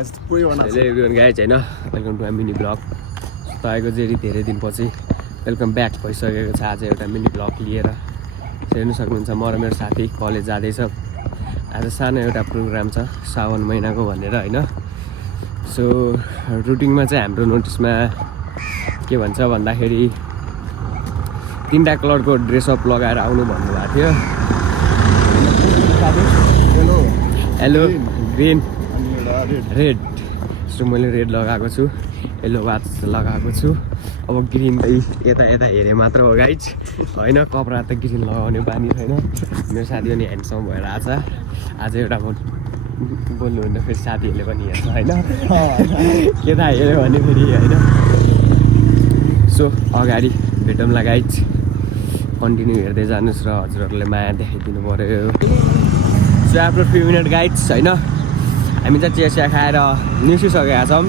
Hello everyone guys होइन welcome to my mini blog तपाईँको जेरी धेरै दिनपछि वेलकम ब्याक भइसकेको छ। आज एउटा मिनी ब्लग लिएर हेर्नु सक्नुहुन्छ। म र मेरो साथी कलेज जाँदैछ। आज सानो एउटा प्रोग्राम छ साउन महिनाको भनेर होइन। सो रुटिनमा चाहिँ हाम्रो नोटिसमा के भन्छ भन्दाखेरि 3टा कलरको ड्रेसअप लगाएर आउनु भन्नुभएको थियो। Hello green red. सो मैले रेड लगाएको छु, येल्लो वाच लगाएको छु। अब ग्रिन यता यता हेरेँ मात्र हो गाइज होइन। कपडा त ग्रिन लगाउने बानी छैन। मेरो साथी पनि ह्यान्डसम भएर आएको छ। आज एउटा बोल्नुहुन्न फेरि साथीहरूले पनि हेर्छ होइन। केटा हेऱ्यो भने फेरि होइन। सो अगाडि भेटौँला गाइज। कन्टिन्यू हेर्दै जानुहोस् र हजुरहरूले माया देखाइदिनु पऱ्यो। सो आफ्नो फ्यु मिनट गाइड्स होइन। हामी चाहिँ चिया खाएर निस्किसकेका छौँ।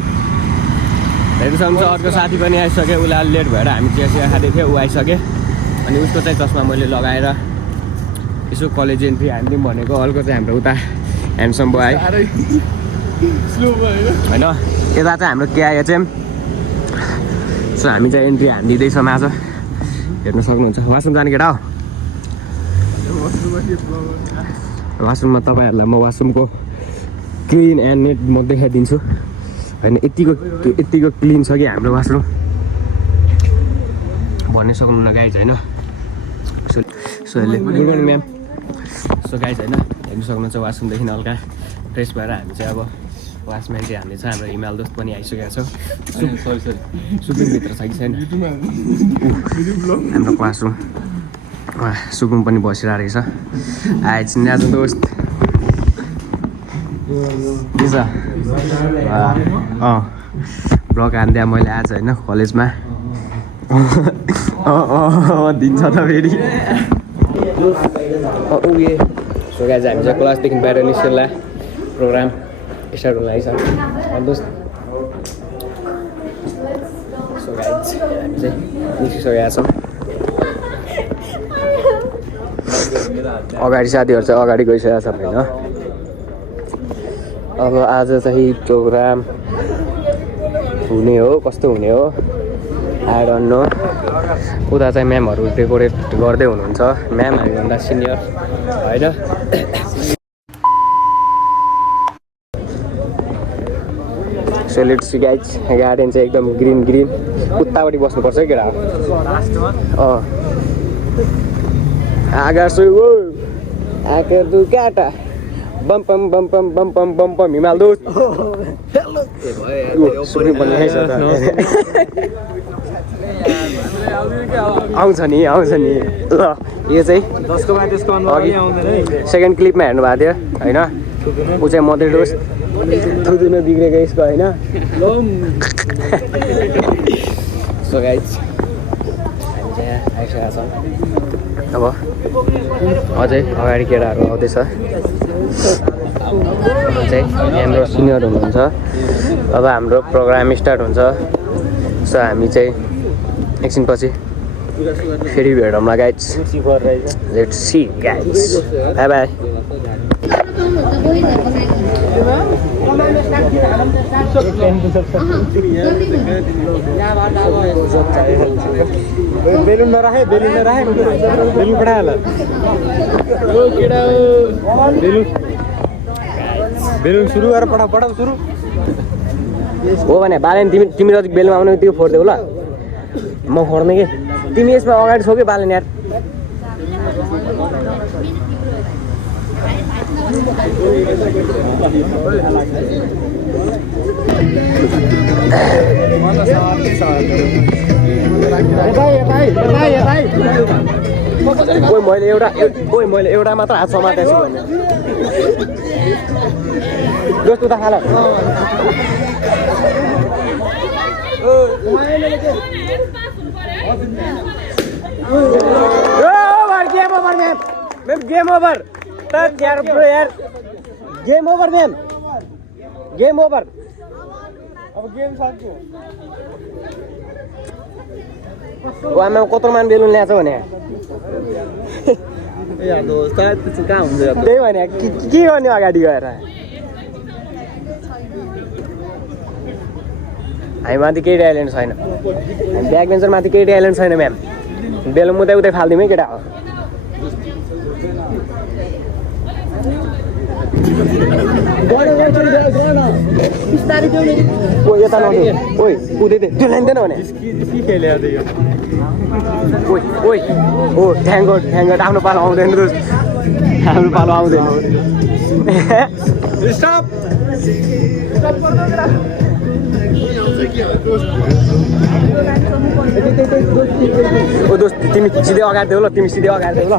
हेर्नु सक्नुहुन्छ अर्को साथी पनि आइसक्यो। उसलाई लेट भएर हामी चिया खाँदै थियो, ऊ आइसक्यो। अनि उसको चाहिँ चस्मा मैले लगाएर यसो कलेज एन्ट्री हामीले भनेको। अर्को चाहिँ हाम्रो उता ह्यान्डसम बोय होइन। यता चाहिँ हाम्रो केआइए चाहिँ। सो हामी चाहिँ एन्ट्री हानिदिँदैछौँ आज। हेर्नु सक्नुहुन्छ। वासरुम जाने केटा हो। वासरुममा तपाईँहरूलाई म वासरुमको क्लिन एन्ड नेट म देखाइदिन्छु होइन। यतिको क्लिन छ कि हाम्रो वासरुम भन्नु सक्नुहुन्न गाइज होइन। So good morning ma'am. So guys होइन हेर्नु सक्नुहुन्छ वासरुमदेखि हल्का फ्रेस भएर हामी चाहिँ अब वासमा चाहिँ हामी चाहिँ हाम्रो हिमाल दोस्त पनि आइसकेको छ। सुकुमभित्र छ कि छैन हाम्रो क्लासरुम। सुकुम पनि बसिरहेको रहेछ। आएछ आज दोस्त के छ। ब्लग हान्दिया मैले आज होइन कलेजमा। दिन्छ त फेरि। सो गाइज हामी चाहिँ क्लासदेखि बाहिर निस्केला। प्रोग्राम स्टार्ट हुन लागेको छ दोस्त। सो गाइज हामी चाहिँ निस्किसकेका छौँ। अगाडि साथीहरू चाहिँ अगाडि गइसकेको छ होइन। अब आज चाहिँ प्रोग्राम हुने हो, कस्तो हुने हो आई डोन्ट नो। उता चाहिँ म्यामहरू डेकोरेट गर्दै हुनुहुन्छ। म्याम हामीभन्दा सिनियर होइन। So let's see guys. Garden चाहिँ एकदम ग्रिन ग्रिन। उतापट्टि बस्नुपर्छ है केटा। आगा सो आकर तू काटा बम पम बम पम बम पम बम पम हिमाल दोस्त। आउँछ नि ल। यो चाहिँ सेकेन्ड क्लिपमा हेर्नु भएको थियो होइन। ऊ चाहिँ मदर दोस्त थुदुन बिग्रेको यसको होइन। सो गाइज हामी चाहिँ आइसकेका छौँ। अब अझै अगाडि केटाहरू आउँदैछ। चाहिँ हाम्रो सिनियर हुनुहुन्छ। अब हाम्रो प्रोग्राम स्टार्ट हुन्छ। सो हामी चाहिँ एकछिनपछि फेरि भेटौँला guides. Let's see guides. Bye bye. Balloon नराखे बेलुन पठाइहाल। बेलुन सुरु गरेर पठाऊ सुरु हो भने बालेन। तिमी जति बेलुन आउने त्यो फोड्देऊ ल। म फोड्ने कि तिमी यसमा अगाडि छौ कि बालेन यार। मैले एउटा मात्र हात समातेको छु भने दोस्त उता खाल। गेम ओभर यार ब्रो यार। Game over ma'am. Game over. अब गेम सक्यो। आमा कत्रो मान बेलुन ल्याएको भने त्यही भने के गर्ने अगाडि गएर। हामी माथि केही आइल्यान्ड छैन, हामी ब्याक बेन्चर माथि केही आइल्यान्ड छैन म्याम। बेलुङ उतै उतै फालिदिउँ है केटा। यता नहुनु, ओइ कुदैदै त्यो लाइन्दैन भने ओइ ओइ हो थ्याङ्क गड आफ्नो पालो आउँदैन रोज, हाम्रो पालो आउँदैन। ओ दोस्त तिमी सिधै अगाडि देऊ ल, तिमी सिधै अगाडि देऊ ल।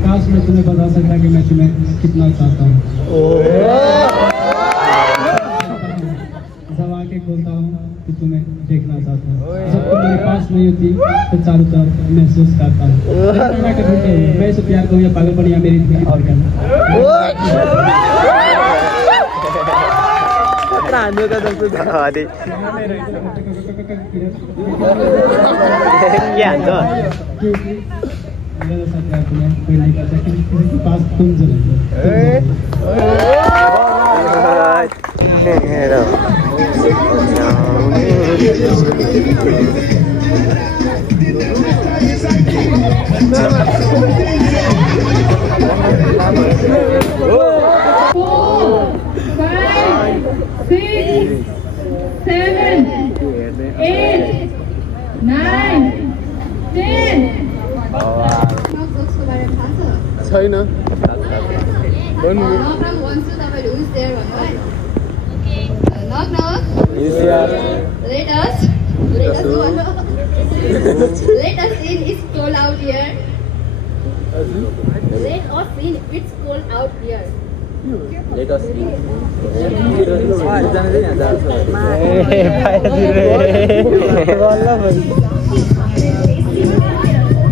काश मैं तुम्हें बता सकता कि मैं तुम्हें कितना चाहता हूँ। जब आके बोलता हूँ कि तुम्हें देखना चाहता हूँ, जब तुम मेरे पास नहीं होती तो चारों तरफ महसूस करता हूँ। मैं इसे प्यार करूँ या पागलपन या मेरी धड़कन। मेरा साथ प्यार तुम्हें कोई नहीं कर सकता, किसी के पास तुम जरूर छैन Let us in. It's cold out here. Let us in. It's cold out here. Let us in.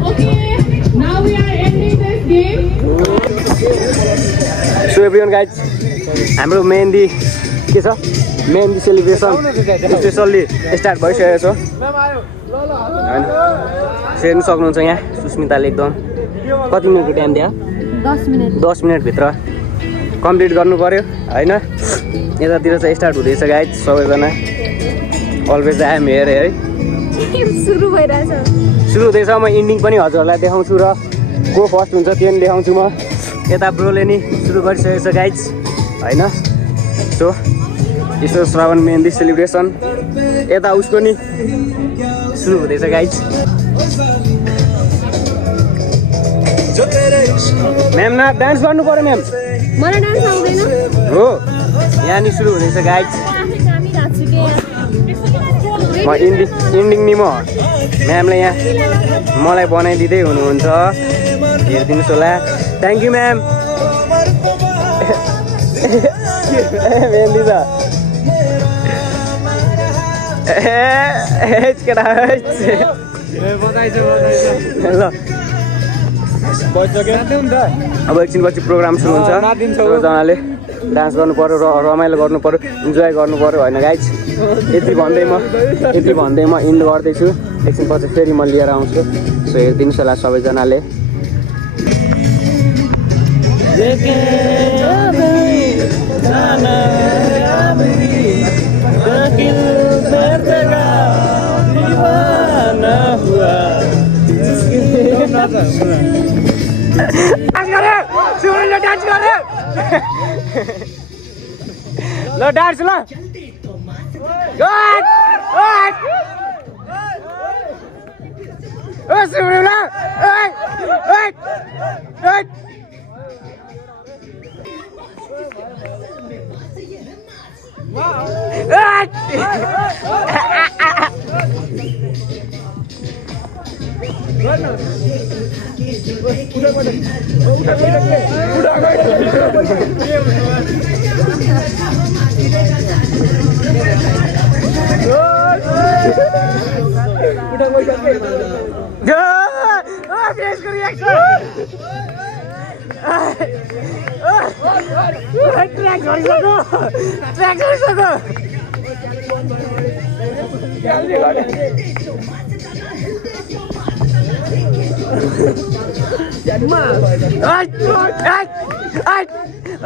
Okay. Now we are ending this game. So everyone guys, हाम्रो मेहन्दी के छ, मेहन्दी सेलिब्रेसन स्पेसल्ली स्टार्ट भइसकेको छ होइन। हेर्नु सक्नुहुन्छ यहाँ सुस्मिताले एकदम कति मिनटको टाइम दियो, 10 मिनटभित्र कम्प्लिट गर्नु पऱ्यो होइन। यतातिर चाहिँ स्टार्ट हुँदैछ गाइज, सबैजना अलवेज आएम हेयर है, सुरु हुँदैछ। म इन्डिङ पनि हजुरहरूलाई देखाउँछु र को फर्स्ट हुन्छ त्यो पनि देखाउँछु म। यता ब्रोले नि सुरु गरिसकेको छ गाइज होइन। सो यसो श्रावण मेहन्दी सेलिब्रेसन यता उसको नि सुरु हुँदैछ गाइज। म्याम न डान्स गर्नु पर्यो म्याम, मलाई डान्स आउँदैन हो यहाँ नि सुरु हुँदैछ गाइज। म इन्डिङ नि म म्यामले यहाँ मलाई बनाइदिँदै हुनुहुन्छ, हेरिदिनुहोस् होला। Thank you ma'am. मेहन्दी छ केटा ल अब एकछिनपछि प्रोग्राम सुरु हुन्छ। सबैजनाले डान्स गर्नु पऱ्यो र रमाइलो गर्नु पऱ्यो, इन्जोय गर्नु पऱ्यो होइन गाइज। यति भन्दै म इन्ड गर्दैछु, एकछिनपछि फेरि म लिएर आउँछु। सो हेरिदिनुहोस् होला सबैजनाले। ल डान्स ल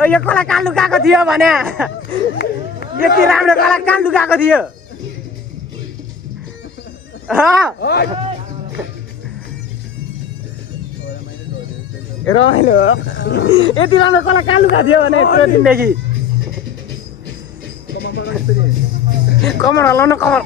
यो कला कान लुकाएको थियो भने यति राम्रो कला कान लुकाएको थियो रमाइलो यति राम्रो कला कान लुकाएको थियो भने यत्रो दिनदेखि कमर हल्लाउनु कमर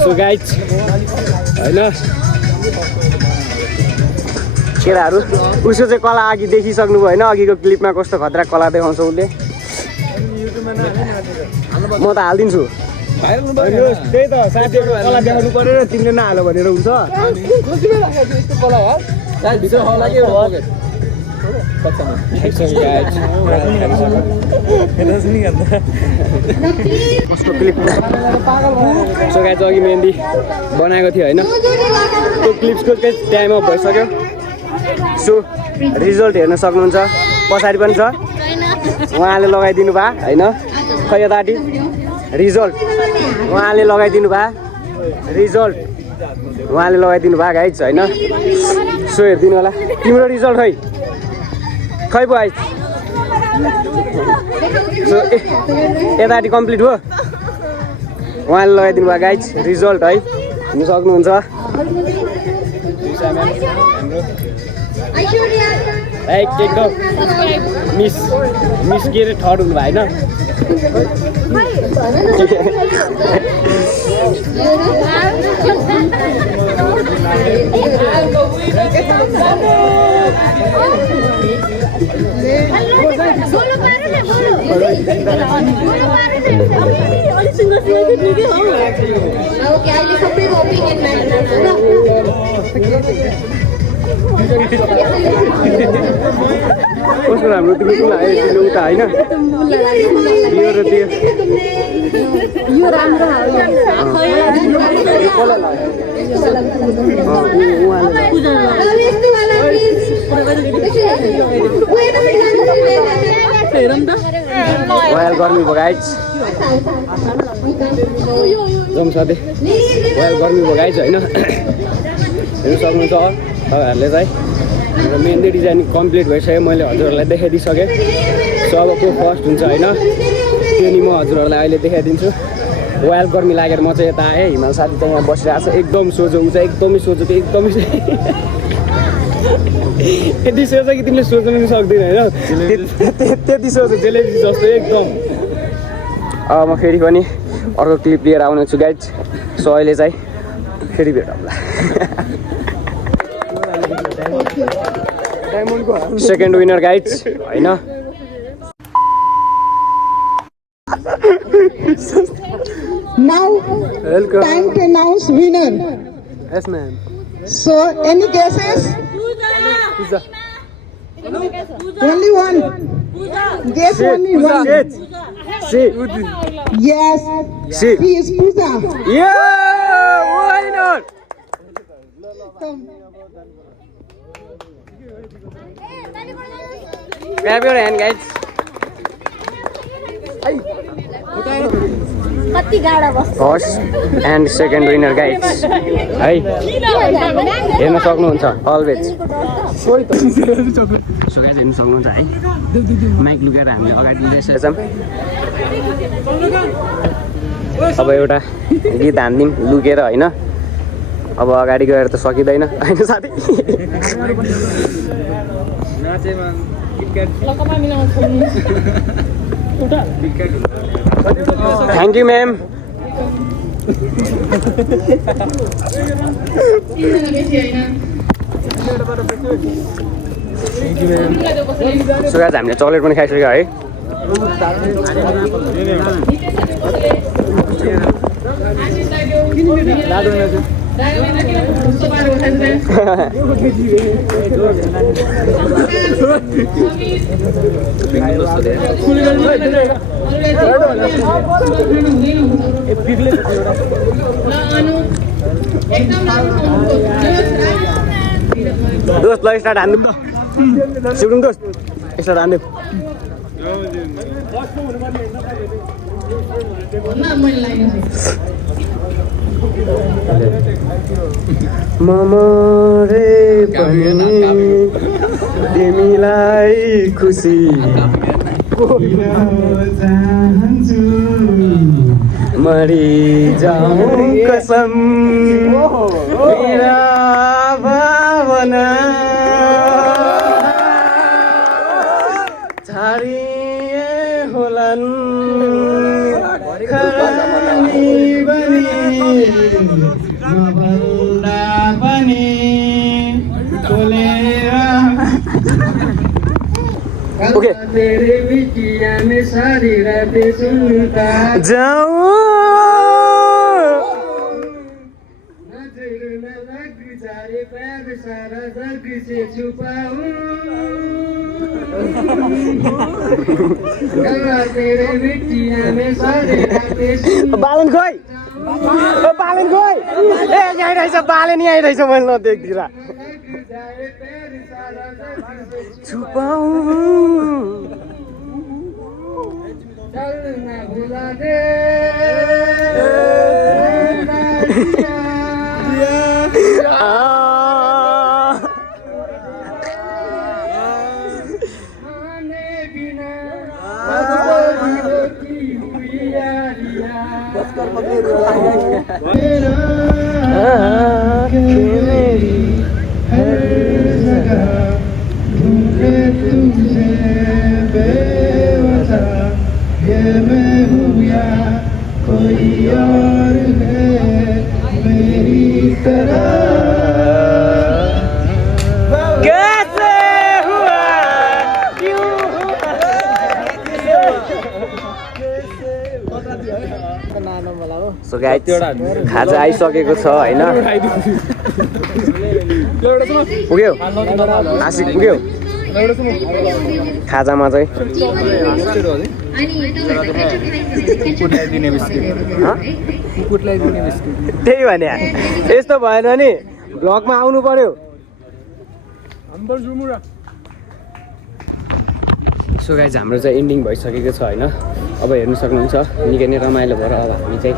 So guys, होइन केटाहरू उसको चाहिँ कला अघि देखिसक्नु भयो होइन अघिको क्लिपमा कस्तो खतरा कला देखाउँछ उसले म त हालिदिन्छु त्यही त साथीहरू कला देखाउनु पर्यो र तिमीले नहाल्यो भनेर हुन्छ कस्तो क्लिप सो गाइस अघि मेहन्दी बनाएको थियो होइन त्यो क्लिप्सको टाइम अफ भइसक्यो सो रिजल्ट हेर्न सक्नुहुन्छ पछाडि पनि छ उहाँले लगाइदिनु भयो होइन खै यताटी रिजल्ट उहाँले लगाइदिनु भयो गाइज होइन सो हेरिदिनु होला तिम्रो रिजल्ट खै पो आइज सो यताटी कम्प्लिट हो उहाँले लगाइदिनु भयो गाइज रिजल्ट है हेर्नु सक्नुहुन्छ एकदम मिस के अरे थर्ड हुनु भयो कस्तो राम्रो तिमी कुन आयो उता होइन यो राम्रो गर्मी भयो गाइज जम साथी गर्मी भयो गाइज होइन हेर्नु सक्नुहुन्छ तपाईँहरूले चाहिँ हाम्रो मेहन्दी डिजाइन कम्प्लिट भइसक्यो मैले हजुरहरूलाई देखाइदिइसकेँ सो अब को फर्स्ट हुन्छ होइन त्यो नि म हजुरहरूलाई अहिले देखाइदिन्छु वाइल गर्मी लागेर म चाहिँ यता आएँ हिमाल साथी चाहिँ यहाँ बसिरहेको छ एकदम सोझो ऊ चाहिँ एकदमै सोझो त्यो एकदमै यति सोझो कि तिमीले सोच्नु पनि सक्दैन होइन त्यति सोझो जेलेबी जस्तो एकदम अब म फेरि पनि अर्को क्लिप लिएर आउने छु गाइज सो अहिले चाहिँ फेरि भेटौँला सेकेन्ड विनर गाइज होइन Now, time to announce winner. Yes, ma'am. So, any guesses? Pooja. Only one. Guess only one. She. Yes, She. he is Pooja. Yeah! Why not? Come. Grab your hand, guys. कति गाडा बस्छ First and second winner, guys. है हेर्न सक्नुहुन्छ always so guys हेर्नु सक्नुहुन्छ है mic लुकेर हामीले अगाडि लिइरहेको छौँ अब एउटा गीत हान्दिउँ लुकेर होइन अब अगाडि गएर त सकिँदैन होइन साथी thank you ma'am so guys हामीले चकलेट पनि खाइसक्यो है दोस्त ल स्टार्ट हान्दिउँ त सिक्नु दोस्त स्टार्ट हान्दिउँ मरे पनि तिमीलाई खुसी मरि जाऊँ कसम मेरा भावना छाडिए होलान् खरानी बनी नभन्दा पनि बोलेर ओके तेरे बिटिया में सारी रातें सुनता जाऊं नजर न लग जाए पैर सारा जग से छुपाऊं तेरे बिटिया में सारी रातें सुनता बालन खोइ बालन खोइ ए यहाँ रहेछ बालन यहाँ रहेछ मैले नदेख्दिरा छुपाऊं चलना भुला दे माने बिना मेरी हर जगह ढूंढे तुझे बेवजह ये मैं हूँ या कोई और है मेरी तरह कैसे हुआ क्यों सो गाइस खाजा आइसकेको छ हैन पुग्यो आशिक पुग्यो खाजामा चाहिँ त्यही भने यस्तो भएन नि भ्लगमा आउनु पर्यो सो गाइज हाम्रो चाहिँ एन्डिङ भइसकेको छ होइन अब हेर्नु सक्नुहुन्छ निकै नै रमाइलो भएर अब हामी चाहिँ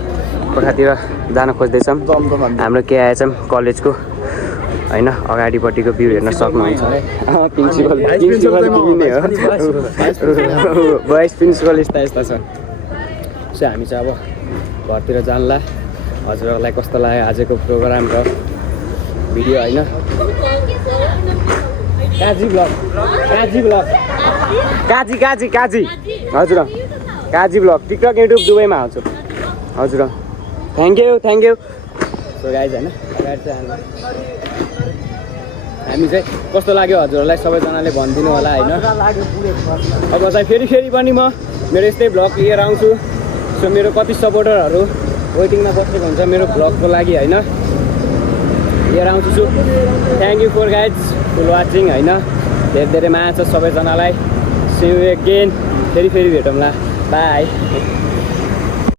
कोठातिर जान खोज्दैछौँ हाम्रो के आएछौँ कलेजको होइन अगाडिपट्टिको भ्यू हेर्न सक्नुहुन्छ प्रिन्सिपल नै हो भाइस प्रिन्सिपल यस्ता यस्ता छन् सो हामी चाहिँ अब घरतिर जानला हजुरहरूलाई कस्तो लाग्यो आजको प्रोग्राम र भिडियो होइन काजी ब्लग काजी हजुर काजी ब्लग टिकटक युट्युब दुवैमा आउँछु हजुर थ्याङ्क यू सो गाइज होइन अगाडि चाहिँ हामी चाहिँ कस्तो लाग्यो हजुरहरूलाई सबैजनाले भनिदिनु होला होइन अब चाहिँ फेरि पनि म मेरो यस्तै भ्लग लिएर आउँछु सो मेरो कति सपोर्टरहरू वेटिङमा बसेको हुन्छ मेरो भ्लगको लागि होइन लिएर आउँछु thank you for guys full watching होइन धेरै माया छ सबैजनालाई सी यू अगेन फेरि भेटौँला बाई